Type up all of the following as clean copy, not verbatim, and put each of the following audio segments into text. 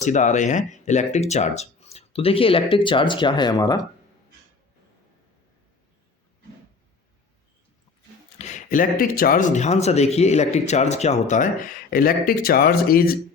सीधा आ रहे हैं इलेक्ट्रिक चार्ज। तो देखिए इलेक्ट्रिक चार्ज क्या है हमारा। इलेक्ट्रिक चार्ज ध्यान से देखिए, इलेक्ट्रिक चार्ज क्या होता है। Electric charge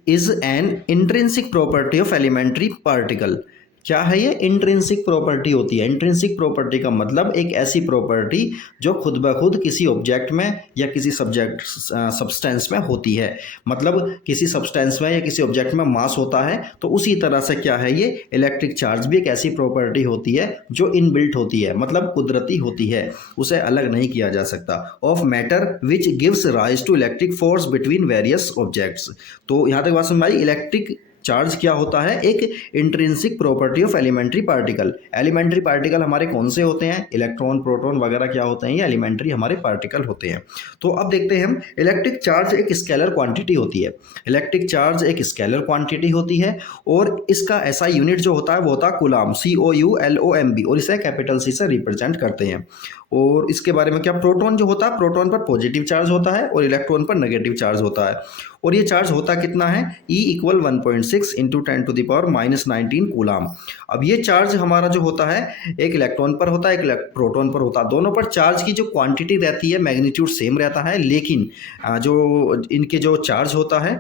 is an intrinsic property of elementary particle. क्या है ये? इंट्रिंसिक प्रॉपर्टी होती है। इंट्रिंसिक प्रॉपर्टी का मतलब एक ऐसी प्रॉपर्टी जो खुद ब खुद किसी ऑब्जेक्ट में या किसी सब्सटेंस में होती है। मतलब किसी सब्सटेंस में या किसी ऑब्जेक्ट में मास होता है, तो उसी तरह से क्या है, ये इलेक्ट्रिक चार्ज भी एक ऐसी प्रॉपर्टी होती है जो इनबिल्ट होती है, मतलब कुदरती होती है, उसे अलग नहीं किया जा सकता। Of matter which gives rise to electric force between various objects. तो यहाँ तक बात समझ आई। इलेक्ट्रिक चार्ज क्या होता है? एक intrinsic property of elementary particle. Elementary particle हमारे कौन से होते हैं? इलेक्ट्रॉन, प्रोटॉन वगैरह क्या होते हैं? ये एलिमेंट्री हमारे पार्टिकल होते हैं। तो अब देखते हैं हम, इलेक्ट्रिक चार्ज एक स्केलर क्वांटिटी होती है। इलेक्ट्रिक चार्ज एक स्केलर क्वांटिटी होती है और इसका ऐसा यूनिट जो होता है वो होता है कूलाम, COULOMB, और इसे कैपिटल C से रिप्रेजेंट करते हैं। और इसके बारे में क्या, प्रोटॉन जो होता है, प्रोटॉन पर पॉजिटिव चार्ज होता है और इलेक्ट्रॉन पर नेगेटिव चार्ज होता है। और ये चार्ज होता कितना है? E = 1.6 × 10⁻⁻19 coulomb. अब ये चार्ज हमारा जो होता है एक इलेक्ट्रॉन पर होता है, एक प्रोटॉन पर होता है। दोनों पर चार्ज की जो क्वांटिटी रहती है, मैग्नीट्यूड सेम रहता है, लेकिन जो इनके जो चार्ज होता है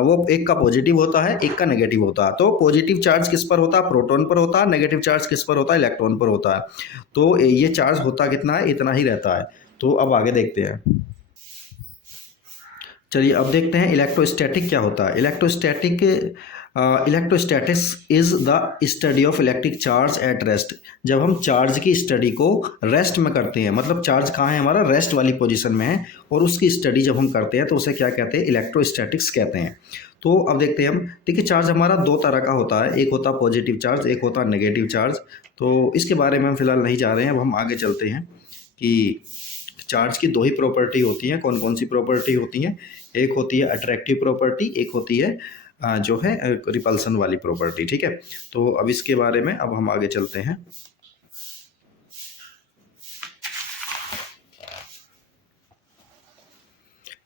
वो एक का पॉजिटिव होता है, एक का नेगेटिव होता है। तो पॉजिटिव चार्ज किस पर होता है? प्रोटॉन पर होता है। नेगेटिव चार्ज किस पर होता है? इलेक्ट्रॉन पर होता है। तो ये चार्ज होता कितना है? इतना ही रहता है। तो अब आगे देखते हैं। चलिए अब देखते हैं इलेक्ट्रोस्टैटिक क्या होता है। Electrostatics is the study of electric charge at rest. जब हम चार्ज की स्टडी को रेस्ट में करते हैं, मतलब चार्ज कहाँ है हमारा? रेस्ट वाली पोजीशन में है, और उसकी स्टडी जब हम करते हैं तो उसे क्या कहते हैं? इलेक्ट्रोस्टैटिक्स कहते हैं। तो अब देखते हैं हम। देखिए चार्ज हमारा दो तरह का होता है, एक होता है पॉजिटिव चार्ज, एक होता है नेगेटिव चार्ज। तो इसके बारे में हम फिलहाल नहीं जा रहे हैं, अब हम आगे चलते हैं कि चार्ज की दो ही प्रॉपर्टी होती हैं। कौन कौन सी प्रॉपर्टी होती हैं? एक होती है अट्रैक्टिव प्रॉपर्टी, एक होती है जो है रिपल्सन वाली प्रॉपर्टी। ठीक है, तो अब इसके बारे में अब हम आगे चलते हैं।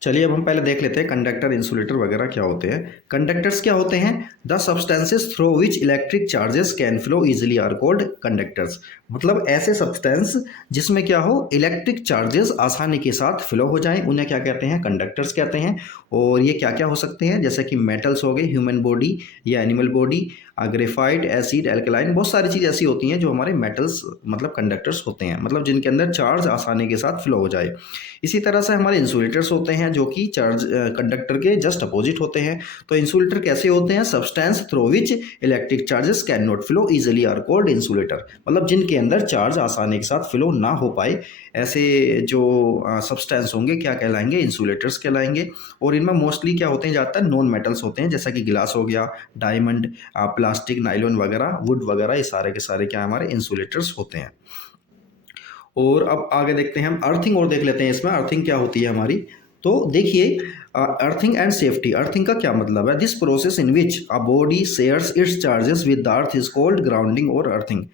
चलिए अब हम पहले देख लेते हैं कंडक्टर, इंसुलेटर वगैरह क्या होते हैं। कंडक्टर्स क्या होते हैं? The substances through which electric charges can flow easily are called conductors. मतलब ऐसे सब्सटेंस जिसमें क्या हो, इलेक्ट्रिक चार्जेस आसानी के साथ फ्लो हो जाएं, उन्हें क्या कहते हैं? कंडक्टर्स कहते हैं। और ये क्या क्या हो सकते हैं? जैसे कि मेटल्स हो गए, ह्यूमन बॉडी या animal body, graphite, acid, alkaline, बहुत सारी चीज़ ऐसी होती हैं जो हमारे मेटल्स मतलब कंडक्टर्स होते हैं, मतलब जिनके अंदर चार्ज आसानी के साथ फ्लो हो जाए। इसी तरह से हमारे इंसुलेटर्स होते हैं जो कि चार्ज कंडक्टर के जस्ट अपोजिट होते हैं। तो इंसुलेटर कैसे होते हैं? Substance through which electric charges can not flow easily are called insulator. मतलब जिनके अंदर चार्ज आसानी के साथ फ्लो ना हो पाए, ऐसे जो सब्सटेंस होंगे क्या कहलाएंगे? इंसुलेटर्स कहलाएंगे। और इनमें मोस्टली क्या होते हैं? ज़्यादातर नॉन मेटल्स होते हैं, जैसा कि गिलास हो गया, डायमंड, प्लास्टिक, नाइलॉन वगैरह, वुड वगैरह, ये सारे के सारे क्या हमारे इंसुलेटर्स होते हैं। और अब आगे देखते हैं हम अर्थिंग, और देख लेते हैं इसमें अर्थिंग क्या होती है हमारी। तो देखिए अर्थिंग एंड सेफ्टी। अर्थिंग का क्या मतलब है? This process in which a body shares it's charges with the earth is called grounding और अर्थिंग।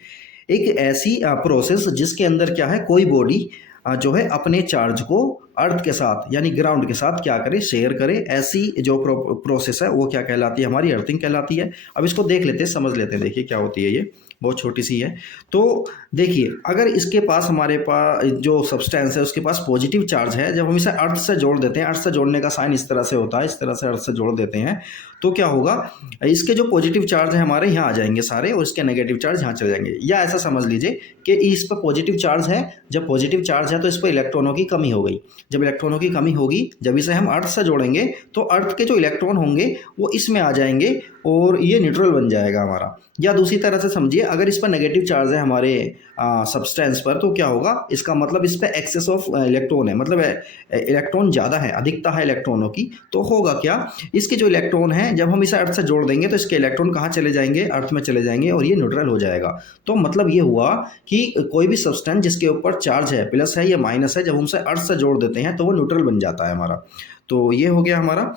एक ऐसी प्रोसेस जिसके अंदर क्या है, कोई बॉडी जो है अपने चार्ज को अर्थ के साथ यानी ग्राउंड के साथ क्या करे? शेयर करे। ऐसी जो प्रोसेस है वो क्या कहलाती है? हमारी अर्थिंग कहलाती है। अब इसको देख लेते हैं, समझ लेते हैं। देखिए क्या होती है, ये बहुत छोटी सी है। तो देखिए अगर इसके पास, हमारे पास जो सब्सटेंस है उसके पास पॉजिटिव चार्ज है, जब हम इसे अर्थ से जोड़ देते हैं, अर्थ से जोड़ने का साइन इस तरह से होता है, इस तरह से अर्थ से जोड़ देते हैं, तो क्या होगा? इसके जो पॉजिटिव चार्ज है हमारे यहाँ आ जाएंगे सारे, और इसके नेगेटिव चार्ज यहाँ चले जाएंगे। या ऐसा समझ लीजिए कि इस पर पॉजिटिव चार्ज है, जब पॉजिटिव चार्ज है तो इस पर इलेक्ट्रॉनों की कमी हो गई। जब इलेक्ट्रॉनों की कमी होगी, जब इसे हम अर्थ से जोड़ेंगे तो अर्थ के जो इलेक्ट्रॉन होंगे वो इसमें आ जाएंगे और ये न्यूट्रल बन जाएगा हमारा। या दूसरी तरह से समझिए, अगर इस पर नेगेटिव चार्ज है हमारे सब्सटेंस पर, तो क्या होगा? इसका मतलब इस पर एक्सेस ऑफ इलेक्ट्रॉन है, मतलब इलेक्ट्रॉन ज़्यादा है, अधिकता है इलेक्ट्रॉनों की। तो होगा क्या? इसके जो इलेक्ट्रॉन हैं जब हम इसे अर्थ से जोड़ देंगे तो इसके इलेक्ट्रॉन कहाँ चले जाएंगे? अर्थ में चले जाएंगे और ये न्यूट्रल हो जाएगा। तो मतलब ये हुआ कि कोई भी सब्सटेंस जिसके ऊपर चार्ज है, प्लस है या माइनस है, जब हम उसे अर्थ से जोड़ देते हैं तो वो न्यूट्रल बन जाता है हमारा। तो ये हो गया हमारा।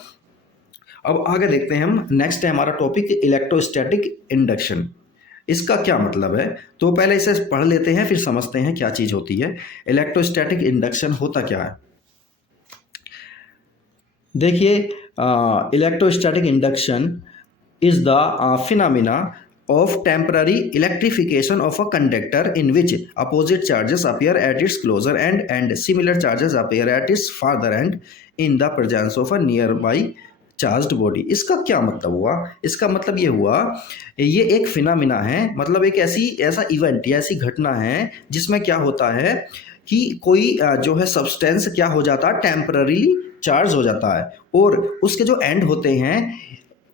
अब आगे देखते हैं हम। नेक्स्ट है हमारा टॉपिक इलेक्ट्रोस्टैटिक इंडक्शन। इसका क्या मतलब है? तो पहले इसे पढ़ लेते हैं, फिर समझते हैं क्या चीज़ होती है। इलेक्ट्रोस्टैटिक इंडक्शन होता क्या है? देखिए electrostatic induction is the phenomena of temporary electrification of a conductor in which opposite charges appear at its closer end and similar charges appear at its farther end in the presence of a nearby charged body. इसका क्या मतलब हुआ? इसका मतलब ये हुआ, ये एक फिनोमिना है, मतलब एक ऐसा इवेंट या ऐसी घटना है जिसमें क्या होता है कि कोई जो है सब्सटेंस क्या हो जाता है, टेम्पररीली चार्ज हो जाता है, और उसके जो एंड होते हैं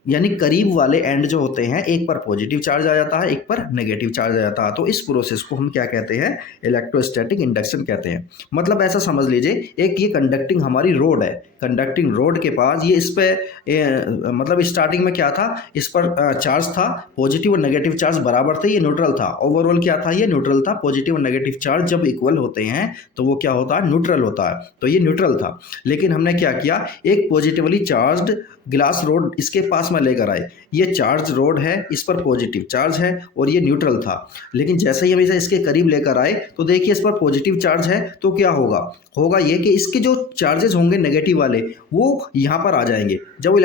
यानी करीब वाले एंड जो होते हैं, एक पर पॉजिटिव चार्ज आ जाता है, एक पर नेगेटिव चार्ज आ जाता है। तो इस प्रोसेस को हम क्या कहते हैं? इलेक्ट्रोस्टैटिक इंडक्शन कहते हैं। मतलब ऐसा समझ लीजिए, एक ये कंडक्टिंग हमारी रोड है, कंडक्टिंग रोड के पास ये इस पे मतलब स्टार्टिंग में क्या था, इस पर चार्ज था, पॉजिटिव और नेगेटिव चार्ज बराबर थे, ये न्यूट्रल था। ओवरऑल क्या था? ये न्यूट्रल था। पॉजिटिव और नेगेटिव चार्ज जब इक्वल होते हैं तो वो क्या होता है? न्यूट्रल होता है। तो ये न्यूट्रल था, लेकिन हमने क्या किया, एक पॉजिटिवली चार्ज्ड ग्लास रोड इसके पास में लेकर आए। ये चार्ज रोड है, इस पर पॉजिटिव चार्ज है और ये न्यूट्रल था, लेकिन जैसे ही हम इसे इसके करीब लेकर आए तो देखिए इस पर पॉजिटिव चार्ज है, तो क्या होगा ये कि इसके जो चार्जेस होंगे नेगेटिव वाले वो यहाँ पर आ जाएंगे। जब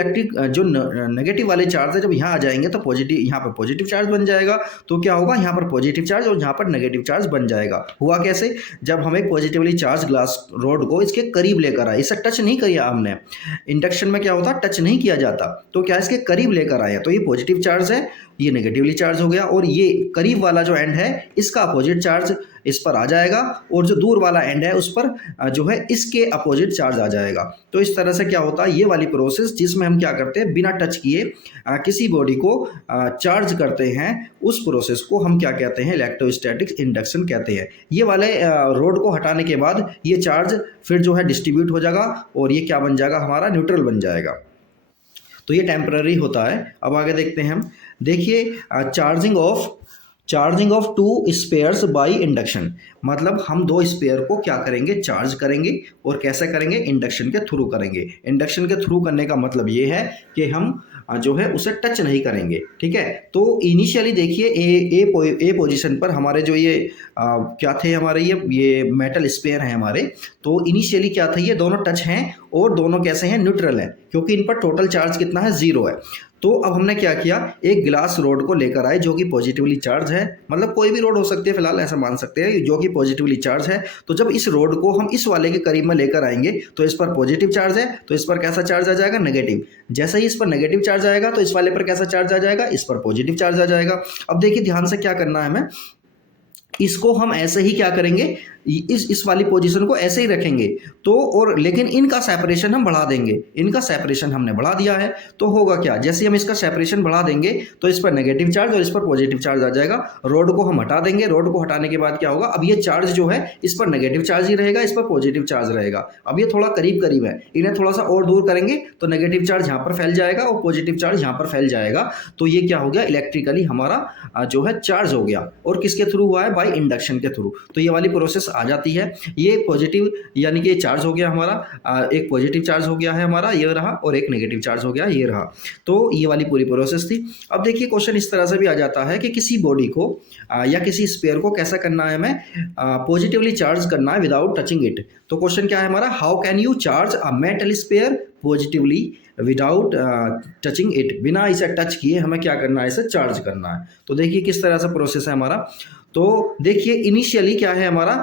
जो नेगेटिव वाले चार्ज है जब यहाँ आ जाएंगे तो पॉजिटिव, यहाँ पर पॉजिटिव चार्ज बन जाएगा। तो क्या होगा, यहाँ पर पॉजिटिव चार्ज और यहाँ पर नेगेटिव चार्ज बन जाएगा। हुआ कैसे? जब हम एक पॉजिटिवली चार्ज ग्लास रोड को इसके करीब लेकर आए, इसे टच नहीं किया हमने, इंडक्शन में क्या होता, टच नहीं किया जाता, तो क्या इसके करीब लेकर आए, तो ये पॉजिटिव चार्ज है, ये नेगेटिवली चार्ज हो गया, और ये करीब वाला जो एंड है इसका अपोजिट चार्ज इस पर आ जाएगा, और जो दूर वाला एंड है उस पर जो है इसके अपोजिट चार्ज आ जाएगा। तो इस तरह से क्या होता है, ये वाली प्रोसेस जिसमें हम क्या करते हैं, बिना टच किए किसी बॉडी को चार्ज करते हैं, उस प्रोसेस को हम क्या कहते हैं? इलेक्ट्रोस्टैटिक इंडक्शन कहते हैं। ये वाले रोड को हटाने के बाद ये चार्ज फिर जो है डिस्ट्रीब्यूट हो जाएगा और ये क्या बन जाएगा, हमारा न्यूट्रल बन जाएगा। तो ये टेम्पररी होता है। अब आगे देखते हैं हम। देखिए, charging of two spheres by induction, मतलब हम दो स्पेयर को क्या करेंगे, चार्ज करेंगे, और कैसे करेंगे? इंडक्शन के थ्रू करेंगे। इंडक्शन के थ्रू करने का मतलब ये है कि हम जो है उसे टच नहीं करेंगे, ठीक है। तो इनिशियली देखिए ए पोजीशन पर हमारे जो ये क्या थे, हमारे ये मेटल स्पेयर हैं हमारे, तो इनिशियली क्या था, ये दोनों टच हैं और दोनों कैसे हैं, न्यूट्रल हैं, क्योंकि इन पर टोटल चार्ज कितना है, 0 है। तो अब हमने क्या किया, एक ग्लास रोड को लेकर आए जो कि पॉजिटिवली चार्ज है, मतलब कोई भी रोड हो सकती है, फिलहाल ऐसा मान सकते हैं, जो कि पॉजिटिवली चार्ज है। तो जब इस रोड को हम इस वाले के करीब में लेकर आएंगे तो इस पर पॉजिटिव चार्ज है, तो इस पर कैसा चार्ज आ जाएगा, नेगेटिव। जैसे ही इस पर नेगेटिव चार्ज आएगा तो इस वाले पर कैसा चार्ज आ जाएगा, इस पर पॉजिटिव चार्ज आ जाएगा। अब देखिए ध्यान से क्या करना है हमें, इसको हम ऐसे ही क्या करेंगे, इस वाली पोजीशन को ऐसे ही रखेंगे, तो और लेकिन इनका सेपरेशन हम बढ़ा देंगे। इनका सेपरेशन हमने बढ़ा दिया है, तो होगा क्या, जैसे हम इसका सेपरेशन बढ़ा देंगे तो इस पर नेगेटिव चार्ज और इस पर पॉजिटिव चार्ज आ जाएगा। रोड को हम हटा देंगे, रोड को हटाने के बाद क्या होगा, अब ये चार्ज जो है इस पर नेगेटिव चार्ज ही रहेगा, इस पर पॉजिटिव चार्ज रहेगा। अब ये थोड़ा करीब करीब है, इन्हें थोड़ा सा और दूर करेंगे तो नेगेटिव चार्ज यहाँ पर फैल जाएगा और पॉजिटिव चार्ज यहाँ पर फैल जाएगा। तो ये क्या हो गया, इलेक्ट्रिकली हमारा जो है चार्ज हो गया। और किसके थ्रू हुआ है, बाय इंडक्शन के थ्रू। तो ये वाली प्रोसेस आ जाती है। ये पॉजिटिव यानी कि चार्ज हो गया हमारा, एक पॉजिटिव चार्ज हो गया है हमारा, ये रहा, और एक नेगेटिव चार्ज हो गया, ये रहा। तो ये वाली पूरी प्रोसेस थी। अब देखिए क्वेश्चन इस तरह से भी आ जाता है कि किसी बॉडी को या किसी स्पेयर को कैसा करना है, हमें पॉजिटिवली चार्ज करना है विदाउट टचिंग इट। तो क्वेश्चन क्या है हमारा, how can you charge a metal sphere positively without touching it. बिना इसे टच किए हमें क्या करना है, इसे चार्ज करना है। तो देखिए किस तरह से प्रोसेस है हमारा। तो देखिए इनिशियली क्या है हमारा,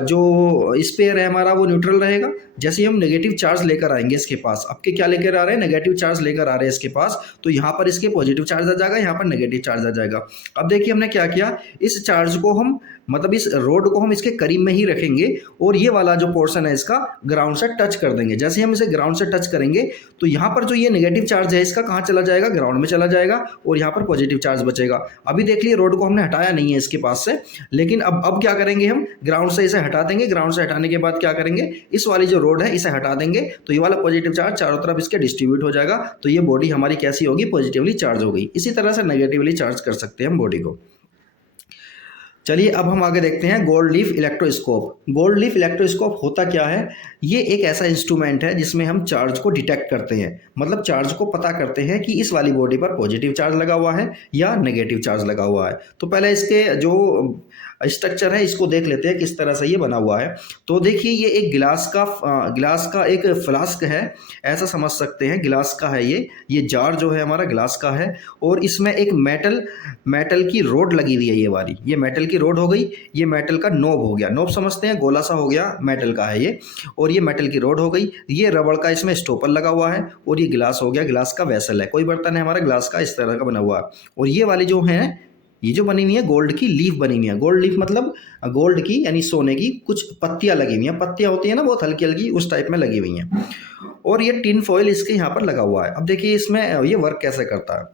जो स्पेयर है हमारा वो न्यूट्रल रहेगा। जैसे हम नेगेटिव चार्ज लेकर आएंगे इसके पास, आपके क्या लेकर आ रहे हैं, नेगेटिव चार्ज लेकर आ रहे हैं इसके पास, तो यहाँ पर इसके पॉजिटिव चार्ज आ जाएगा, यहाँ पर नेगेटिव चार्ज आ जाएगा। अब देखिए हमने क्या किया, इस चार्ज को हम मतलब इस रोड को हम इसके करीब में ही रखेंगे और ये वाला जो पोर्शन है इसका ग्राउंड से टच कर देंगे। जैसे हम इसे ग्राउंड से टच करेंगे तो यहाँ पर जो ये नेगेटिव चार्ज है इसका कहाँ चला जाएगा, ग्राउंड में चला जाएगा, और यहाँ पर पॉजिटिव चार्ज बचेगा। अभी देख लिए रोड को हमने हटाया नहीं है इसके पास से, लेकिन अब क्या करेंगे, हम ग्राउंड से इसे हटा देंगे। ग्राउंड से हटाने के बाद क्या करेंगे, इस वाली जो रोड है इसे हटा देंगे, तो ये वाला पॉजिटिव चार्ज चारों तरफ इसके डिस्ट्रीब्यूट हो जाएगा। तो ये बॉडी हमारी कैसी होगी, पॉजिटिवली चार्ज हो गई। इसी तरह से नेगेटिवली चार्ज कर सकते हैं हम बॉडी को। चलिए अब हम आगे देखते हैं gold leaf electroscope. Gold leaf electroscope होता क्या है, ये एक ऐसा इंस्ट्रूमेंट है जिसमें हम चार्ज को डिटेक्ट करते हैं, मतलब चार्ज को पता करते हैं कि इस वाली बॉडी पर पॉजिटिव चार्ज लगा हुआ है या नेगेटिव चार्ज लगा हुआ है। तो पहले इसके जो स्ट्रक्चर है इसको देख लेते हैं किस तरह से ये बना हुआ है। तो देखिए ये एक गिलास का एक फ्लास्क है, ऐसा समझ सकते हैं, गिलास का है ये जार जो है हमारा गिलास का है, और इसमें एक मेटल की रोड लगी हुई है। ये वाली ये मेटल की रोड हो गई, ये मेटल का नोब हो गया, नोब समझते हैं, गोला सा हो गया, मेटल का है ये, और ये मेटल की रोड हो गई, ये रबड़ का इसमें स्टॉपर लगा हुआ है, और ये गिलास हो गया, गिलास का वेसल है, कोई बर्तन है हमारा गिलास का इस तरह का बना हुआ है। और ये वाली जो है, ये जो बनी हुई है गोल्ड की लीफ बनी हुई है, गोल्ड लीफ मतलब गोल्ड की यानी सोने की कुछ पत्तियां लगी हुई हैं, पत्तियां होती है ना बहुत हल्की हल्की, उस टाइप में लगी हुई हैं, और ये टिन फॉइल इसके यहाँ पर लगा हुआ है। अब देखिए इसमें ये वर्क कैसे करता है।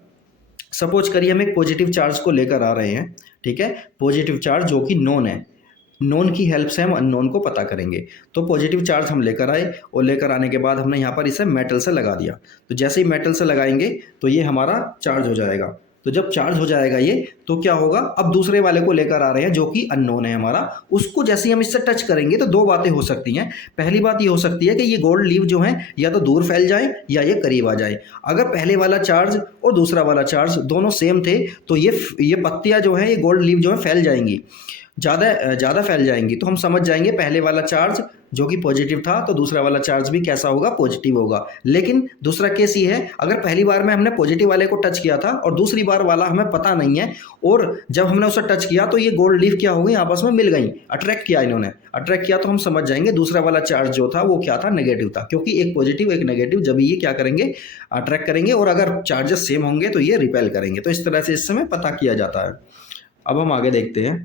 सपोज करिए हम एक पॉजिटिव चार्ज को लेकर आ रहे हैं, ठीक है, पॉजिटिव चार्ज जो कि नोन है, नोन की हेल्प से हम अननोन को पता करेंगे। तो पॉजिटिव चार्ज हम लेकर आए, और लेकर आने के बाद हमने यहाँ पर इसे मेटल से लगा दिया, तो जैसे ही मेटल से लगाएंगे तो ये हमारा चार्ज हो जाएगा। तो जब चार्ज हो जाएगा ये, तो क्या होगा, अब दूसरे वाले को लेकर आ रहे हैं जो कि अननोन है हमारा, उसको जैसे ही हम इससे टच करेंगे तो दो बातें हो सकती हैं। पहली बात ये हो सकती है कि ये गोल्ड लीफ जो है या तो दूर फैल जाए या ये करीब आ जाए। अगर पहले वाला चार्ज और दूसरा वाला चार्ज दोनों सेम थे तो ये पत्तियां जो है, ये गोल्ड लीफ जो है फैल जाएंगी, ज़्यादा फैल जाएंगी, तो हम समझ जाएंगे पहले वाला चार्ज जो कि पॉजिटिव था तो दूसरा वाला चार्ज भी कैसा होगा, पॉजिटिव होगा। लेकिन दूसरा केस ये है, अगर पहली बार में हमने पॉजिटिव वाले को टच किया था और दूसरी बार वाला हमें पता नहीं है, और जब हमने उसे टच किया तो ये गोल्ड लीफ क्या हो गई, आपस में मिल गई, अट्रैक्ट किया इन्होंने, अट्रैक्ट किया, तो हम समझ जाएंगे दूसरा वाला चार्ज जो था वो क्या था, नेगेटिव था, क्योंकि एक पॉजिटिव एक नेगेटिव जब ये क्या करेंगे, अट्रैक्ट करेंगे, और अगर चार्जेस सेम होंगे तो ये रिपेल करेंगे। तो इस तरह से इस समय पता किया जाता है। अब हम आगे देखते हैं।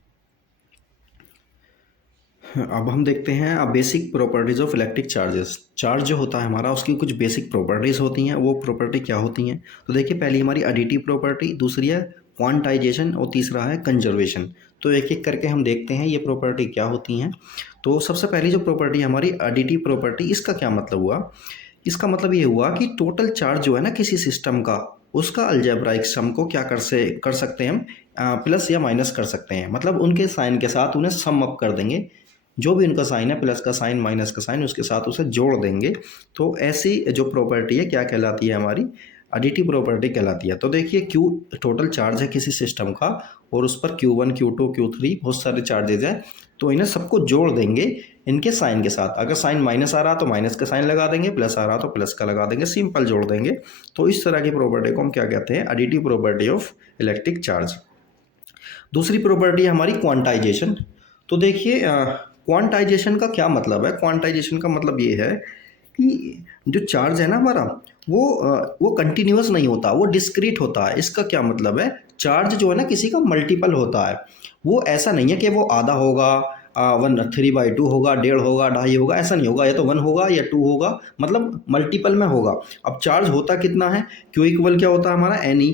अब हम देखते हैं अब basic properties of electric charges. Charge जो होता है हमारा उसकी कुछ बेसिक प्रॉपर्टीज़ होती हैं, वो प्रॉपर्टी क्या होती हैं। तो देखिए पहली हमारी एडिटिव प्रॉपर्टी, दूसरी है क्वांटाइजेशन, और तीसरा है कंजर्वेशन। तो एक एक करके हम देखते हैं ये प्रॉपर्टी क्या होती हैं। तो सबसे पहली जो प्रॉपर्टी हमारी एडिटिव प्रॉपर्टी, इसका क्या मतलब हुआ, इसका मतलब ये हुआ कि टोटल चार्ज जो है ना किसी सिस्टम का, उसका अलजेब्राइक सम को क्या कर सकते हैं हम, प्लस या माइनस कर सकते हैं, मतलब उनके साइन के साथ उन्हें सम अप कर देंगे, जो भी उनका साइन है, प्लस का साइन माइनस का साइन, उसके साथ उसे जोड़ देंगे। तो ऐसी जो प्रॉपर्टी है क्या कहलाती है, हमारी एडिटिव प्रॉपर्टी कहलाती है। तो देखिए क्यू टोटल चार्ज है किसी सिस्टम का, और उस पर Q1 Q2 Q3 बहुत सारे चार्जेज हैं, तो इन्हें सबको जोड़ देंगे इनके साइन के साथ। अगर साइन माइनस आ रहा तो माइनस का साइन लगा देंगे, प्लस आ रहा तो प्लस का लगा देंगे, सिंपल जोड़ देंगे। तो इस तरह की प्रॉपर्टी को हम क्या कहते हैं, additive property of electric charge. दूसरी प्रॉपर्टी है हमारी क्वांटाइजेशन। तो देखिए क्वांटाइजेशन का क्या मतलब है, क्वांटाइजेशन का मतलब ये है कि जो चार्ज है ना हमारा, वो कंटिन्यूअस नहीं होता, वो डिस्क्रीट होता है। इसका क्या मतलब है, चार्ज जो है ना किसी का मल्टीपल होता है, वो ऐसा नहीं है कि वो आधा होगा, 1/3/2 होगा, 1.5 होगा, 2.5 होगा, ऐसा नहीं होगा, या तो 1 होगा या 2 होगा, मतलब मल्टीपल में होगा। अब चार्ज होता कितना है, क्यू इक्वल क्या होता है हमारा, एन ई,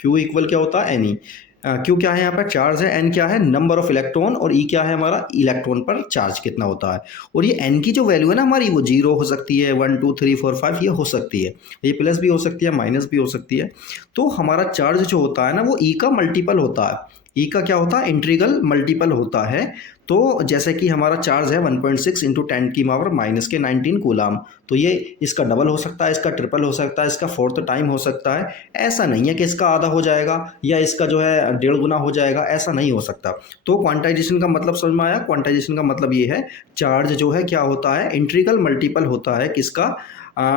क्यू इक्वल क्या होता है, एन ई। क्यू क्या है यहाँ पर, चार्ज है, एन क्या है, नंबर ऑफ इलेक्ट्रॉन, और ई क्या है हमारा, इलेक्ट्रॉन पर चार्ज कितना होता है। और ये एन की जो वैल्यू है ना हमारी, वो 0 हो सकती है, 1 2 3 4 5 ये हो सकती है, ये प्लस भी हो सकती है, माइनस भी हो सकती है। तो हमारा चार्ज जो होता है ना वो ई का मल्टीपल होता है, ई का क्या होता है, इंटीग्रल मल्टीपल होता है। तो जैसे कि हमारा चार्ज है 1.6 इंटू 10⁻⁻⁻19 कूलाम, तो ये इसका डबल हो सकता है, इसका ट्रिपल हो सकता है, इसका 4th टाइम हो सकता है। ऐसा नहीं है कि इसका आधा हो जाएगा या इसका जो है 1.5 गुना हो जाएगा, ऐसा नहीं हो सकता। तो क्वांटाइजेशन का मतलब समझ में आया, क्वांटाइजेशन का मतलब ये है, चार्ज जो है क्या होता है, इंटीग्रल मल्टीपल होता है किसका,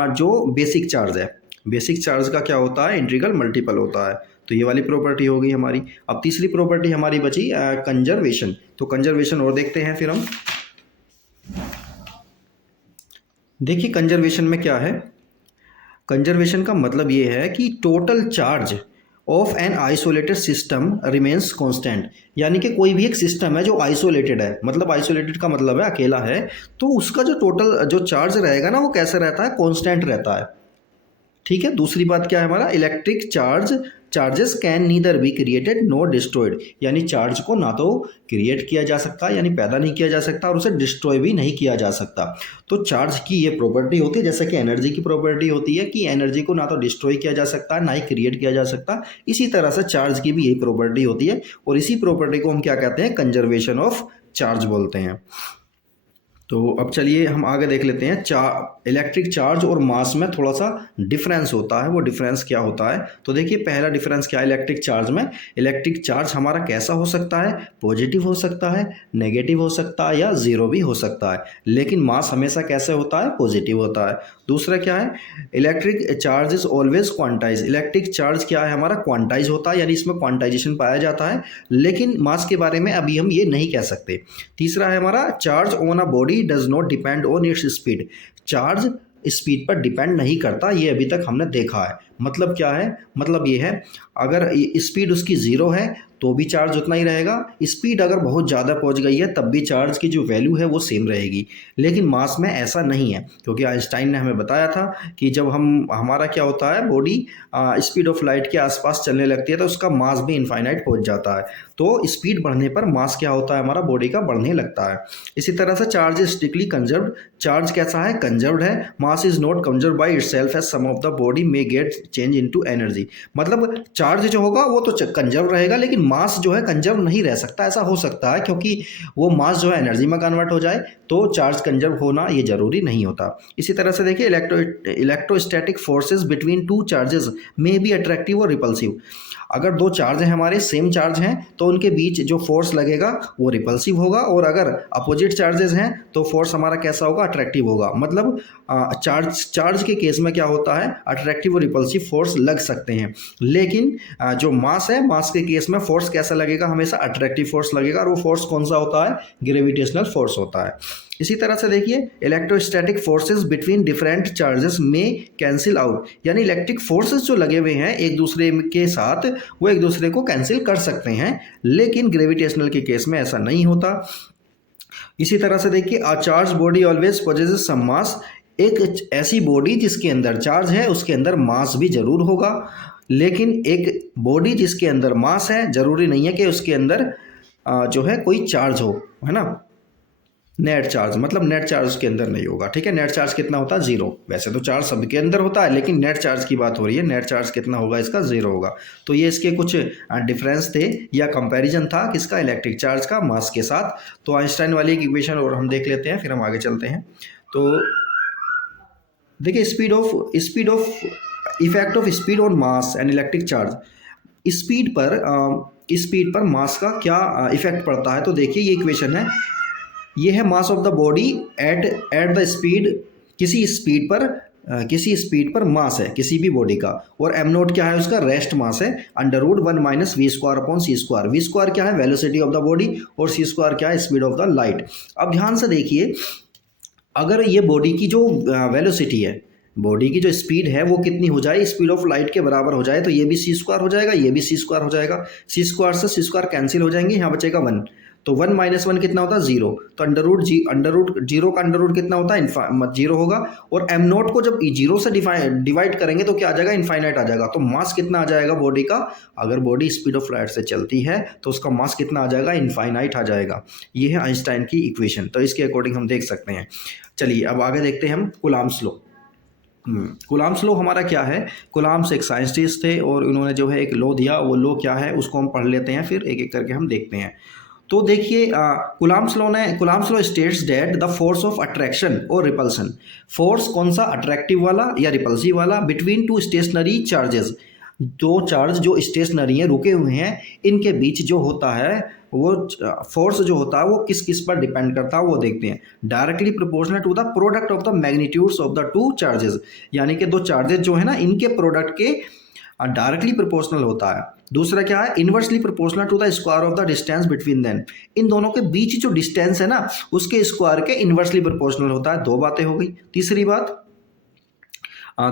जो बेसिक चार्ज है, बेसिक चार्ज का क्या होता है, इंटीग्रल मल्टीपल होता है। तो ये वाली प्रॉपर्टी हो गई हमारी। अब तीसरी प्रॉपर्टी हमारी बची कंजर्वेशन। तो कंजर्वेशन और देखते हैं फिर हम। देखिए कंजर्वेशन में क्या है, कंजर्वेशन का मतलब ये है कि total charge of an isolated system remains constant, यानी कि कोई भी एक सिस्टम है जो आइसोलेटेड है, मतलब आइसोलेटेड का मतलब है अकेला है, तो उसका जो टोटल जो चार्ज रहेगा ना वो कैसे रहता है, कांस्टेंट रहता है। ठीक है, दूसरी बात क्या है हमारा, electric charges can neither be created nor destroyed, यानी चार्ज को ना तो क्रिएट किया जा सकता, यानी पैदा नहीं किया जा सकता, और उसे डिस्ट्रॉय भी नहीं किया जा सकता। तो चार्ज की ये प्रॉपर्टी होती है, जैसे कि एनर्जी की प्रॉपर्टी होती है कि एनर्जी को ना तो डिस्ट्रॉय किया जा सकता, ना ही क्रिएट किया जा सकता, इसी तरह से चार्ज की भी यही प्रॉपर्टी होती है, और इसी प्रॉपर्टी को हम क्या कहते हैं, कंजर्वेशन ऑफ चार्ज बोलते हैं। तो अब चलिए हम आगे देख लेते हैं इलेक्ट्रिक चार्ज और मास में थोड़ा सा डिफरेंस होता है। वो डिफरेंस क्या होता है, तो देखिए पहला डिफरेंस क्या है इलेक्ट्रिक चार्ज में। इलेक्ट्रिक चार्ज हमारा कैसा हो सकता है, पॉजिटिव हो सकता है, नेगेटिव हो सकता है या ज़ीरो भी हो सकता है, लेकिन मास हमेशा कैसे होता है, पॉजिटिव होता है। दूसरा क्या है, electric charge is always quantize. Electric charge क्या है हमारा, क्वांटाइज होता है, यानी इसमें क्वांटाइजेशन पाया जाता है, लेकिन मास के बारे में अभी हम ये नहीं कह सकते। तीसरा है हमारा, charge on a body does not depend on its speed. Charge speed पर डिपेंड नहीं करता, ये अभी तक हमने देखा है। मतलब क्या है, मतलब ये है अगर स्पीड उसकी ज़ीरो है तो भी चार्ज उतना ही रहेगा, स्पीड अगर बहुत ज़्यादा पहुंच गई है तब भी चार्ज की जो वैल्यू है वो सेम रहेगी। लेकिन मास में ऐसा नहीं है, क्योंकि आइंस्टाइन ने हमें बताया था कि जब हमारा क्या होता है, बॉडी स्पीड ऑफ लाइट के आसपास चलने लगती है तो उसका मास भी इनफाइनाइट पहुंच जाता है। तो स्पीड बढ़ने पर मास क्या होता है, हमारा बॉडी का बढ़ने लगता है। इसी तरह से charge is strictly conserved. Charge कैसा है, कंजर्व्ड है। Mass is not conserved by itself as some of the body may get change into energy. मतलब चार्ज जो होगा वो तो कंजर्व रहेगा, लेकिन मास जो है कंजर्व नहीं रह सकता। ऐसा हो सकता है क्योंकि वो मास जो है एनर्जी में कन्वर्ट हो जाए, तो चार्ज कंजर्व होना ये जरूरी नहीं होता। इसी तरह से देखिए electrostatic forces between two charges may be attractive और रिपल्सिव। अगर दो चार्ज हैं हमारे, सेम चार्ज हैं, तो उनके बीच जो फोर्स लगेगा वो रिपल्सिव होगा, और अगर अपोजिट चार्जेस हैं तो फोर्स हमारा कैसा होगा, अट्रैक्टिव होगा। मतलब चार्ज के केस में क्या होता है, अट्रैक्टिव और रिपल्सिव फोर्स लग सकते हैं, लेकिन जो मास है, मास के केस में फोर्स कैसा लगेगा, हमेशा अट्रैक्टिव फोर्स लगेगा, और वो फोर्स कौन सा होता है, ग्रेविटेशनल फोर्स होता है। इसी तरह से देखिए electrostatic forces between different charges में कैंसिल आउट, यानी इलेक्ट्रिक फोर्सेस जो लगे हुए हैं एक दूसरे के साथ वो एक दूसरे को कैंसिल कर सकते हैं, लेकिन ग्रेविटेशनल के केस में ऐसा नहीं होता। इसी तरह से देखिए a charge body always possesses some mass. एक ऐसी बॉडी जिसके अंदर चार्ज है उसके अंदर मास भी जरूर होगा, लेकिन एक बॉडी जिसके अंदर मास है जरूरी नहीं है कि उसके अंदर जो है कोई चार्ज हो, है ना। नेट चार्ज मतलब नेट चार्ज उसके अंदर नहीं होगा, ठीक है। नेट चार्ज कितना होता है, जीरो। वैसे तो चार्ज सबके अंदर होता है, लेकिन नेट चार्ज की बात हो रही है, नेट चार्ज कितना होगा इसका, जीरो होगा। तो ये इसके कुछ डिफरेंस थे या कंपैरिजन था किसका, इलेक्ट्रिक चार्ज का मास के साथ। तो आइंस्टाइन वाली एक इक्वेशन और हम देख लेते हैं, फिर हम आगे चलते हैं। तो देखिए speed of effect of speed on mass and electric charge. Speed पर मास का क्या इफेक्ट पड़ता है, तो देखिए ये इक्वेशन है, ये है mass of the body at the speed. किसी स्पीड पर मास है किसी भी बॉडी का, और एम नोट क्या है, उसका रेस्ट मास है, √1 minus V square upon C square. V square क्या है, वेलोसिटी ऑफ द बॉडी, और सी स्क्वायर क्या है, स्पीड ऑफ द लाइट। अब ध्यान से देखिए, अगर ये बॉडी की जो वेलोसिटी है, बॉडी की जो स्पीड है वो कितनी हो जाए, स्पीड ऑफ लाइट के बराबर हो जाए, तो ये भी सी स्क्वायर हो जाएगा, ये भी सी स्क्वायर हो जाएगा। सी स्क्वायर से सी स्क्वायर कैंसिल हो जाएंगे, यहाँ बचेगा 1। तो 1 माइनस 1 कितना होता है, जीरो। तो अंडर जीरो का अंडर रूट कितना होता है, जीरो होगा। और एम नोट को जब जीरो से डिवाइड करेंगे तो क्या आ जाएगा, इनफाइनाइट आ जाएगा। तो मास कितना आ जाएगा बॉडी का, अगर बॉडी स्पीड ऑफ लाइट से चलती है तो उसका मास कितना आ जाएगा, इनफाइनाइट आ जाएगा। ये है आइंस्टाइन की इक्वेशन, तो इसके अकॉर्डिंग हम देख सकते हैं। चलिए अब आगे देखते हैं हम कूलम्ब्स लॉ। कूलम्ब्स लॉ हमारा क्या है, कूलम्ब्स एक साइंटिस्ट थे और उन्होंने जो है एक लॉ दिया, वो लॉ क्या है उसको हम पढ़ लेते हैं, फिर एक एक करके हम देखते हैं। तो देखिए Coulomb's law states that the force of attraction और रिपल्सन, फोर्स कौन सा, अट्रैक्टिव वाला या रिपल्सिव वाला, बिटवीन टू स्टेशनरी चार्जेस, दो चार्ज जो स्टेशनरी हैं, रुके हुए हैं, इनके बीच जो होता है वो फोर्स जो होता है वो किस किस पर डिपेंड करता है वो देखते हैं। Directly proportional to the product of the magnitudes of the two charges, यानी कि दो चार्जेस जो है ना इनके प्रोडक्ट के डायरेक्टली प्रोपोर्शनल होता है। दूसरा क्या है, inversely proportional to the square of the distance between them, इन दोनों के बीच जो डिस्टेंस है ना उसके स्क्वायर के इनवर्सली प्रोपोर्शनल होता है। दो बातें हो गई। तीसरी बात,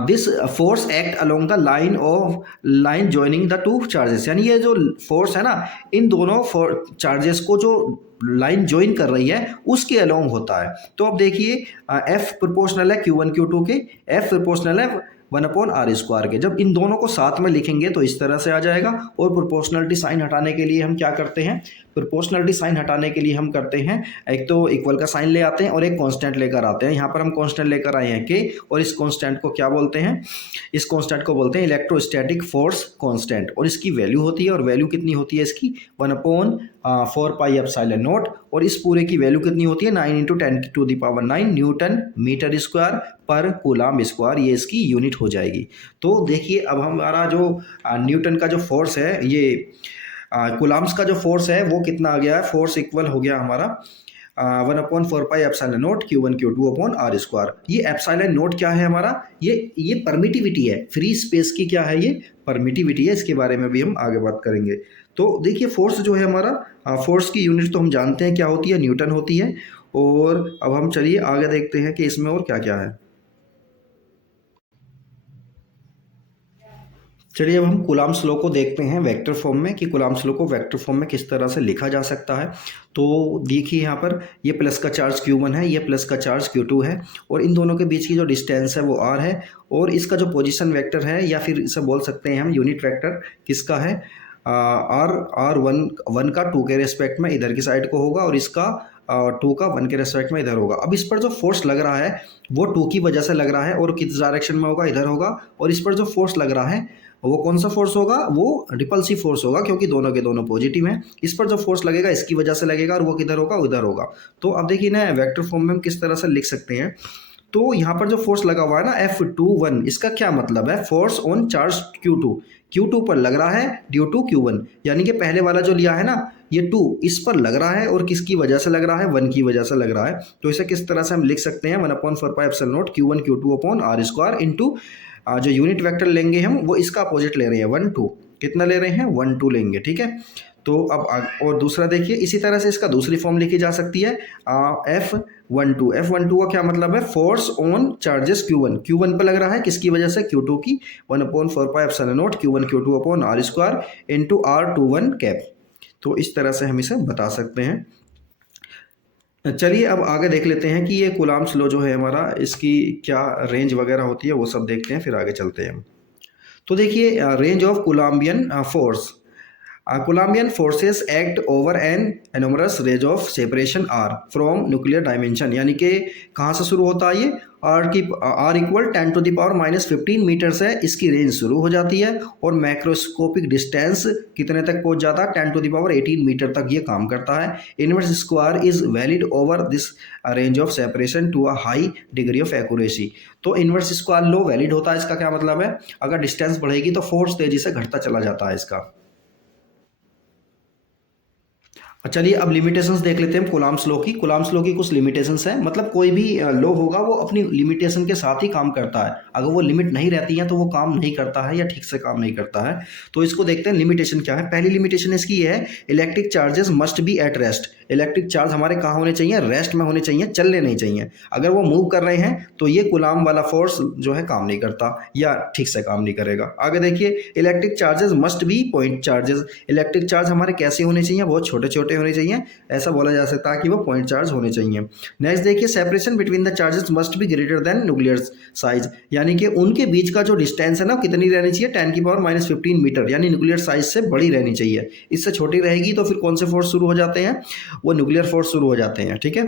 this force act along the line joining the two charges, यानी ये जो फोर्स है ना इन दोनों चार्जेस को जो लाइन ज्वाइन कर रही है उसके अलोंग होता है। तो अब देखिए F प्रोपोर्शनल है Q1 Q2 के, F प्रोपोर्शनल है 1/r² के। जब इन दोनों को साथ में लिखेंगे तो इस तरह से आ जाएगा। और प्रोपोर्शनलिटी साइन हटाने के लिए हम क्या करते हैं, प्रोपोर्शनलिटी साइन हटाने के लिए हम करते हैं, एक तो इक्वल का साइन ले आते हैं और एक कांस्टेंट लेकर आते हैं। यहाँ पर हम कांस्टेंट लेकर आए हैं के, और इस कांस्टेंट को क्या बोलते हैं, इस कांस्टेंट को बोलते हैं इलेक्ट्रोस्टैटिक फोर्स कांस्टेंट, और इसकी वैल्यू होती है, और वैल्यू कितनी होती है इसकी, 1/4 पाई एप्सिलॉन नॉट, और इस पूरे की वैल्यू कितनी होती है 9 × 10⁹ न्यूटन मीटर स्क्वायर पर कूलाम स्क्वायर, ये इसकी यूनिट हो जाएगी। तो देखिए अब हमारा जो न्यूटन का जो फोर्स है, ये कूलाम्स का जो फोर्स है वो कितना आ गया है, फोर्स इक्वल हो गया हमारा 1/4πε0 Q1 Q2/r²। ये एप्सिलॉन नोट क्या है हमारा, ये परमिटिविटी है, फ्री स्पेस की क्या है, ये परमिटिविटी है। इसके बारे में भी हम आगे बात करेंगे। तो देखिए फोर्स जो है हमारा, फोर्स की यूनिट तो हम जानते हैं क्या होती है, न्यूटन होती है। और अब हम चलिए आगे देखते हैं कि इसमें और क्या क्या है। चलिए अब हम कूलाम्स लॉ को देखते हैं वेक्टर फॉर्म में, कि कूलाम्स लॉ को वेक्टर फॉर्म में किस तरह से लिखा जा सकता है। तो देखिए यहाँ पर ये प्लस का चार्ज Q1 है, ये प्लस का चार्ज Q2 है, और इन दोनों के बीच की जो डिस्टेंस है वो R है, और इसका जो पोजीशन वेक्टर है, या फिर इसे बोल सकते हैं हम यूनिट वेक्टर, किसका है, R1 का 2 के रेस्पेक्ट में इधर की साइड को होगा, और इसका 2 का 1 के रेस्पेक्ट में इधर होगा। अब इस पर जो फोर्स लग रहा है वो 2 की वजह से लग रहा है, और किस डायरेक्शन में होगा, इधर होगा। और इस पर जो फोर्स लग रहा है वो कौन सा फोर्स होगा, वो रिपल्सिव फोर्स होगा, क्योंकि दोनों के दोनों पॉजिटिव हैं। इस पर जो फोर्स लगेगा इसकी वजह से लगेगा, और वो किधर होगा, उधर होगा। तो अब देखिए ना वेक्टर फॉर्म में हम किस तरह से लिख सकते हैं। तो यहाँ पर जो फोर्स लगा हुआ है ना F21, इसका क्या मतलब है, फोर्स ऑन चार्ज Q2 पर लग रहा है ड्यू टू Q1, यानी कि पहले वाला जो लिया है ना ये 2 इस पर लग रहा है, और किसकी वजह से लग रहा है, 1 की वजह से लग रहा है। तो इसे किस तरह से हम लिख सकते हैं, 1/4πε0 Q1 Q2/r² इंटू जो यूनिट वेक्टर लेंगे हम वो इसका अपोजिट ले रहे हैं 1 2, कितना ले रहे हैं 1 2 लेंगे, ठीक है। तो अब और दूसरा देखिए, इसी तरह से इसका दूसरी फॉर्म लिखी जा सकती है F12 का क्या मतलब है, फोर्स ऑन चार्जेस Q1 पे लग रहा है, किसकी वजह से, Q2 की, 1/4πε0 Q1 Q2/r² into R21 cap. तो इस तरह से हम इसे बता सकते हैं। चलिए अब आगे देख लेते हैं कि ये कूलाम्स लॉ जो है हमारा, इसकी क्या रेंज वगैरह होती है वो सब देखते हैं, फिर आगे चलते हैं। तो देखिए range of Columbian force, Colombian forces act over an enormous range of separation r from nuclear dimension, यानी कि कहाँ से शुरू होता है ये, r इक्वल 10⁻⁻15 मीटर से इसकी रेंज शुरू हो जाती है, और मैक्रोस्कोपिक डिस्टेंस कितने तक पहुँच जाता है, 10⁻18 मीटर तक ये काम करता है। Inverse square is valid over this range of separation to a high degree of accuracy. तो इनवर्स स्क्वायर लॉ वैलिड होता है, इसका क्या मतलब है, अगर डिस्टेंस बढ़ेगी तो फोर्स तेजी से घटता चला जाता है इसका। चलिए अब लिमिटेशंस देख लेते हैं कूलाम्स लॉ की। कूलाम्स लॉ की कुछ लिमिटेशंस हैं, मतलब कोई भी लॉ होगा वो अपनी लिमिटेशन के साथ ही काम करता है, अगर वो लिमिट नहीं रहती है तो वो काम नहीं करता है या ठीक से काम नहीं करता है। तो इसको देखते हैं लिमिटेशन क्या है। पहली लिमिटेशन इसकी ये है, electric charges must be at rest. Electric charge हमारे कहाँ होने चाहिए, रेस्ट में होने चाहिए, चलने नहीं चाहिए। अगर वो मूव कर रहे हैं तो ये कूलाम वाला फोर्स जो है काम नहीं करता या ठीक से काम नहीं करेगा। आगे देखिए, electric charges must be point charges. Electric charge हमारे कैसे होने चाहिए, बहुत छोटे छोटे होने चाहिए, ऐसा बोला जा सकता है कि वो पॉइंट चार्ज होने चाहिए। नेक्स्ट देखिए, separation between the charges must be greater than nuclear size, यानी कि उनके बीच का जो डिस्टेंस है ना कितनी रहनी चाहिए, 10⁻⁻15 मीटर, यानी न्यूक्लियर साइज से बड़ी रहनी चाहिए। इससे छोटी रहेगी तो फिर कौन से फोर्स शुरू हो जाते हैं, वो न्यूक्लियर फोर्स शुरू हो जाते हैं, ठीक है,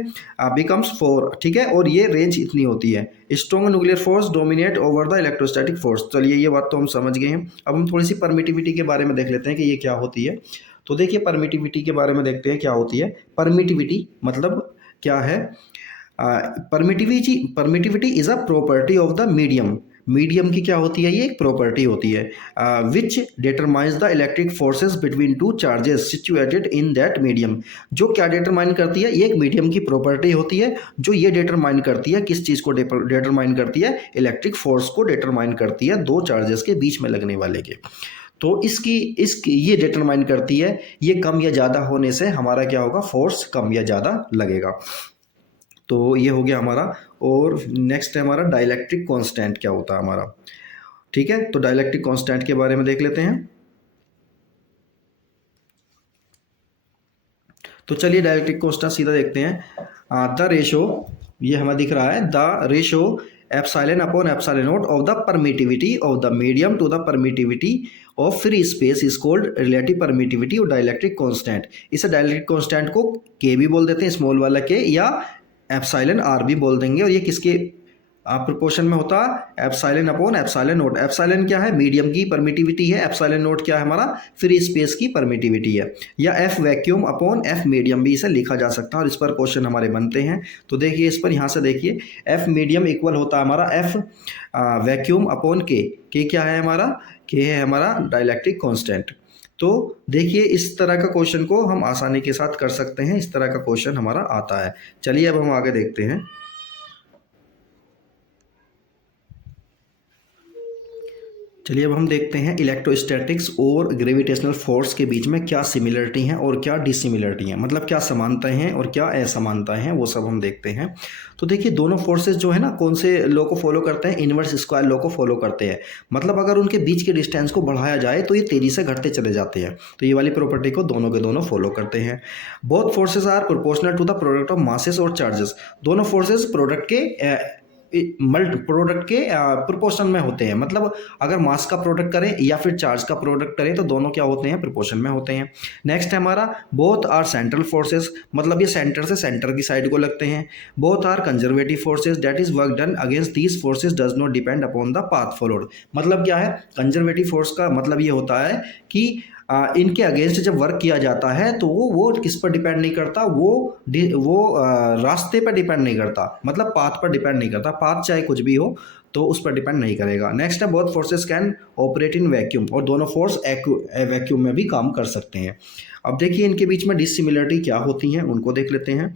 बिकम्स 4, ठीक है। और ये रेंज इतनी होती है। Strong nuclear force dominate over the electrostatic force. चलिए ये बात तो हम समझ गए हैं। अब हम थोड़ी सी परमिटिविटी के बारे में देख लेते हैं कि ये क्या होती है। तो देखिए परमिटिविटी के बारे में देखते हैं क्या होती है। परमिटिविटी मतलब क्या है, permittivity is a property of the medium. Medium की क्या होती है, ये एक प्रॉपर्टी होती है, विच determines the electric forces between two charges situated in that medium. जो क्या डिटरमाइन करती है, ये एक मीडियम की प्रॉपर्टी होती है जो ये डिटरमाइन करती है, किस चीज़ को डिटरमाइन करती है, इलेक्ट्रिक फोर्स को डिटरमाइन करती है दो चार्जेस के बीच में लगने वाले के। तो इसकी ये डिटरमाइन करती है ये कम या ज़्यादा होने से हमारा क्या होगा, फोर्स कम या ज़्यादा लगेगा। तो ये हो गया हमारा। और नेक्स्ट है हमारा डाइलेक्ट्रिक कांस्टेंट क्या होता है हमारा, ठीक है। तो डाइलेक्ट्रिक कांस्टेंट के बारे में देख लेते हैं। तो चलिए डाइलेक्ट्रिक कांस्टेंट सीधा देखते हैं। द रेशो, ये हमें दिख रहा है, the ratio epsilon upon epsilon naught of the permittivity of the medium to the permittivity of free space is called relative permittivity और डाइलेक्ट्रिक कांस्टेंट। इसे डाइलेक्ट्रिक कांस्टेंट को के भी बोल देते हैं, स्मॉल वाला के, या एप्सिलॉन आर भी बोल देंगे। और ये किसके प्रोपोर्शन में होता epsilon upon epsilon not. Epsilon क्या है, मीडियम की परमिटिविटी है, एप्सिलॉन नॉट क्या है, हमारा फ्री स्पेस की परमिटिविटी है। या F vacuum upon F medium भी इसे लिखा जा सकता है और इस पर क्वेश्चन हमारे बनते हैं। तो देखिए इस पर यहाँ से देखिए एफ मीडियम इक्वल होता है हमारा एफ वैक्यूम अपॉन के क्या है हमारा, के है हमारा डाइलेक्ट्रिक कांस्टेंट। तो देखिए इस तरह का क्वेश्चन को हम आसानी के साथ कर सकते हैं, इस तरह का क्वेश्चन हमारा आता है। चलिए अब हम आगे देखते हैं। चलिए अब हम देखते हैं इलेक्ट्रोस्टैटिक्स और ग्रेविटेशनल फोर्स के बीच में क्या सिमिलरिटी हैं और क्या डिसिमिलरिटी हैं, मतलब क्या समानताएं हैं और क्या असमानताएं हैं, वो सब हम देखते हैं। तो देखिए दोनों फोर्सेस जो है ना कौन से लॉ को फॉलो करते हैं, इनवर्स स्क्वायर लॉ को फॉलो करते हैं। मतलब अगर उनके बीच के डिस्टेंस को बढ़ाया जाए तो ये तेजी से घटते चले जाते हैं। तो ये वाली प्रॉपर्टी को दोनों के दोनों फॉलो करते हैं। Both forces are proportional to the product of masses और चार्जेस। दोनों फोर्सेस प्रोडक्ट के प्रोपोर्शन में होते हैं। मतलब अगर मास का प्रोडक्ट करें या फिर चार्ज का प्रोडक्ट करें तो दोनों क्या होते हैं, प्रोपोर्शन में होते हैं। नेक्स्ट है हमारा बोथ आर सेंट्रल फोर्सेस, मतलब ये सेंटर से सेंटर की साइड को लगते हैं। Both are conservative forces, that is work done against these forces does not depend upon the path followed. मतलब क्या है, कंजर्वेटिव फोर्स का मतलब ये होता है कि इनके अगेंस्ट जब वर्क किया जाता है तो वो किस पर डिपेंड नहीं करता, वो रास्ते पर डिपेंड नहीं करता, मतलब पाथ पर डिपेंड नहीं करता। पाथ चाहे कुछ भी हो तो उस पर डिपेंड नहीं करेगा। नेक्स्ट है both forces can operate in vacuum, और दोनों फोर्स वैक्यूम में भी काम कर सकते हैं। अब देखिए इनके बीच में डिसिमिलरिटी क्या होती हैं उनको देख लेते हैं।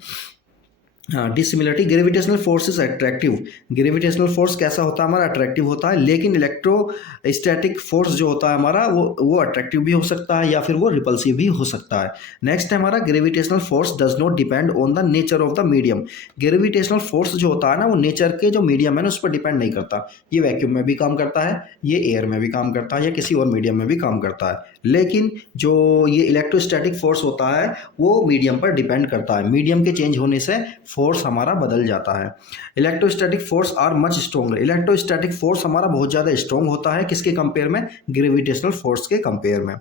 Dissimilarity, gravitational force is attractive. Gravitational force कैसा होता है हमारा, अट्रैक्टिव होता है। लेकिन इलेक्ट्रोस्टैटिक फोर्स जो होता है हमारा वो अट्रैक्टिव भी हो सकता है या फिर वो रिपल्सिव भी हो सकता है। नेक्स्ट है हमारा gravitational force does not depend on the nature of the medium. Gravitational force जो होता है ना वो नेचर के जो मीडियम है ना उस पर डिपेंड नहीं करता। ये वैक्यूम में भी काम करता है, ये एयर में भी काम करता है, या किसी और मीडियम में भी काम करता है। लेकिन जो ये इलेक्ट्रोस्टैटिक फोर्स होता है वो मीडियम पर डिपेंड करता है। मीडियम के चेंज होने से फोर्स हमारा बदल जाता है। Electrostatic force are much stronger. Electrostatic force हमारा बहुत ज़्यादा स्ट्रॉन्ग होता है, किसके कंपेयर में, ग्रेविटेशनल फोर्स के कंपेयर में।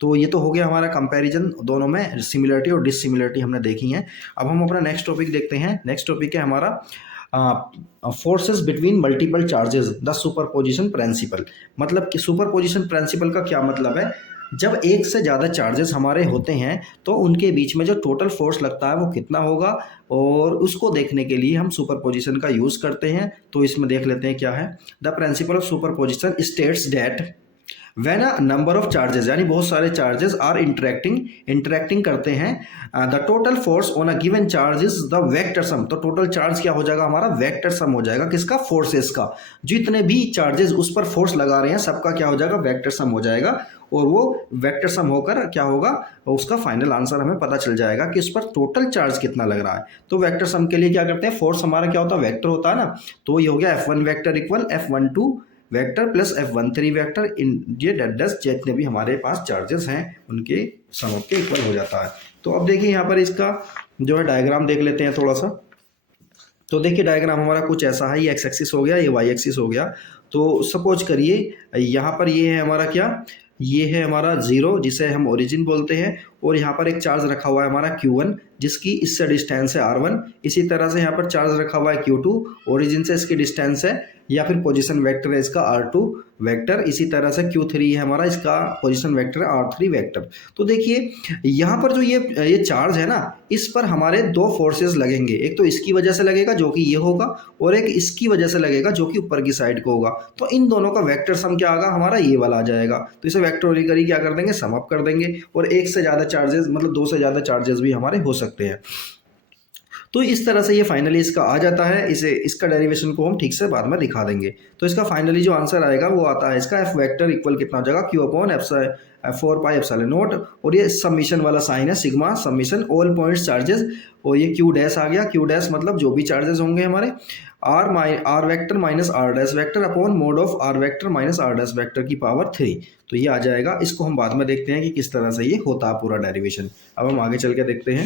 तो ये तो हो गया हमारा कंपैरिजन, दोनों में सिमिलरिटी और डिसिमिलरिटी हमने देखी है। अब हम अपना नेक्स्ट टॉपिक देखते हैं। नेक्स्ट टॉपिक है हमारा forces between multiple charges, the superposition principle. मतलब कि सुपरपोजिशन प्रिंसिपल का क्या मतलब है, जब एक से ज़्यादा चार्जेस हमारे होते हैं तो उनके बीच में जो टोटल फोर्स लगता है वो कितना होगा, और उसको देखने के लिए हम सुपरपोजिशन का यूज़ करते हैं। तो इसमें देख लेते हैं क्या है। The principle of superposition states that when a number of charges, यानी बहुत सारे चार्जेस आर इंटरेक्टिंग करते हैं, the total force on a given charge is the vector sum. तो टोटल चार्ज क्या हो जाएगा हमारा, वेक्टर सम हो जाएगा, किसका, फोर्सेस का। जितने भी चार्जेस उस पर फोर्स लगा रहे हैं सबका क्या हो जाएगा, वेक्टर सम हो जाएगा। और वो वेक्टर सम होकर क्या होगा, उसका फाइनल आंसर हमें पता चल जाएगा कि उस पर टोटल चार्ज कितना लग रहा है। तो वेक्टर सम के लिए क्या करते हैं, फोर्स हमारा क्या होता है, वेक्टर होता है ना। तो ये हो गया F1 vector equal F12 vector plus F13 vector, इन ये डस जितने भी हमारे पास चार्जेस हैं उनके सम के इक्वल हो जाता है। तो अब देखिए यहाँ पर इसका जो है डायग्राम देख लेते हैं थोड़ा सा। तो देखिए डायग्राम हमारा कुछ ऐसा है, ये एक्स एक्सिस हो गया, ये वाई एक्सिस हो गया। तो सपोज करिए यहाँ पर ये है हमारा क्या, ये है हमारा जीरो जिसे हम ओरिजिन बोलते हैं, और यहाँ पर एक चार्ज रखा हुआ है हमारा Q1 जिसकी इससे डिस्टेंस है R1। इसी तरह से यहाँ पर चार्ज रखा हुआ है Q2, ओरिजिन से इसकी डिस्टेंस है, या फिर पोजीशन वेक्टर है इसका R2 वेक्टर। इसी तरह से Q3 है हमारा, इसका पोजीशन वेक्टर है R3 वेक्टर। तो देखिए यहाँ पर जो ये चार्ज है ना, इस पर हमारे दो फोर्सेस लगेंगे। एक तो इसकी वजह से लगेगा जो कि ये होगा, और एक इसकी वजह से लगेगा जो कि ऊपर की साइड को होगा। तो इन दोनों का वेक्टर सम क्या आएगा हमारा, ये वाला आ जाएगा। तो इसे वेक्टोरिकली क्या कर देंगे, सम अप कर देंगे। और एक से ज़्यादा चार्जेस, मतलब दो से ज़्यादा चार्जेस भी हमारे हो सकते हैं। तो इस तरह से ये फाइनली इसका आ जाता है। इसका डेरिवेशन को हम ठीक से बाद में दिखा देंगे। तो इसका फाइनली जो आंसर आएगा वो आता है इसका एफ वेक्टर इक्वल कितना हो जाएगा, Q upon F4 pi epsilon not, और ये समीशन वाला साइन है sigma summation all points charges, और ये Q डैश आ गया। Q डैश मतलब जो भी चार्जेस होंगे हमारे, R vector minus R dash vector upon mod of R vector minus R dash vector की पावर 3। तो ये आ जाएगा। इसको हम बाद में देखते हैं कि किस तरह से ये होता है पूरा डेरिवेशन। अब हम आगे चल के देखते हैं।